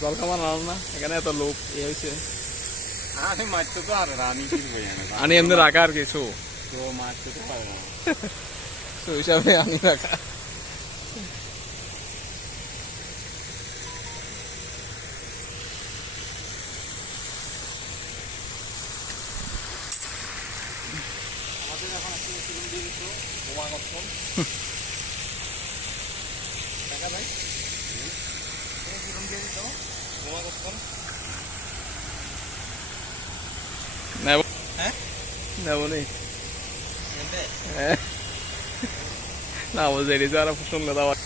জল কামান আর না এখানে এত লোক এই হইছে আরে মাছ তো আর রানী কি হইয়া না আনি এমনে রাখা আর কিছু তো মাছ তো পাবো তো হিসাবে আনি রাখা নাবলে নাবলে নাবলে যেদি যাওয়ার পছন্দ